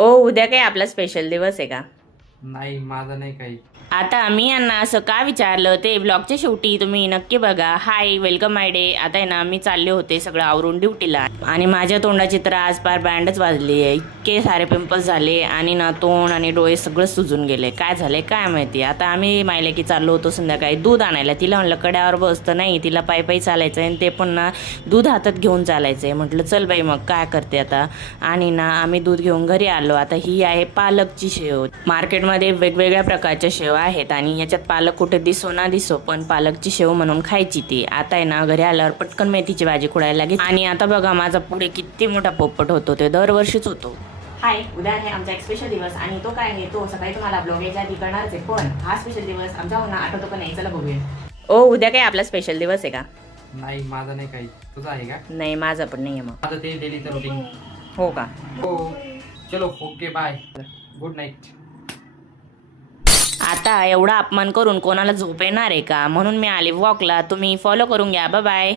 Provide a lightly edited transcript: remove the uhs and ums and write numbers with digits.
ओ उद्या काय आपला स्पेशल दिवस आहे का? नाही, माझं नाही काही. आता मी यांना असं का विचारलं ते ब्लॉगच्या शेवटी तुम्ही नक्की बघा. हाय, वेलकम माय डे. आता आहे ना मी चालले होते सगळं आवरून ड्युटीला आणि माझ्या तोंडाची तर आज पार बँडच वाजली आहे. इतके सारे पिंपल्स झाले आणि ना तोंड आणि डोळे सगळं सुजून गेले. काय झाले काय माहिती. आता आम्ही मायले की चाललो होतो संध्याकाळी दूध आणायला. तिला म्हणलं कड्यावर बसतं नाही, तिला पायी पायी चालायचं आहे आणि ते पण ना दूध हातात घेऊन चालायचं आहे. म्हटलं चल बाई मग काय करते आता. आणि ना आम्ही दूध घेऊन घरी आलो. आता ही आहे पालकची शेव. मार्केटमध्ये वेगवेगळ्या प्रकारच्या शेव आहेत आणि याच्यात पालक कुठे दिसो ना दिसो पण पालकची शेव म्हणून खायची ती. आता आहे ना घरी आल्यावर पटकन मेथीची भाजी खुडायला लागेल. आणि आता बघा माझा पुढे किती मोठा पोपट होतो, ते दरवर्षीच होतो. हाय, उद्या आहे आमचा एक स्पेशल दिवस आणि तो काय आहे तो सकाळी तुम्हाला ब्लॉग यायच्या आधी कळणारच आहे. पण हा स्पेशल दिवस आमच्या होणार आठवतो का नाही, चला बघूया. ओ उद्या काय आपला स्पेशल दिवस आहे का? नाही, माझं नाही काही. तुझं आहे का? नाही, माझा पण नाही आहे. मग माझं ते डेलीचं रुटीन. हो का? हो. चलो, ओके, बाय, गुड नाईट. आता एवढा अपमान करून कोणाला झोप येणार आहे का? म्हणून मी आले वॉकला. तुम्ही फॉलो करून घ्या. Bye bye.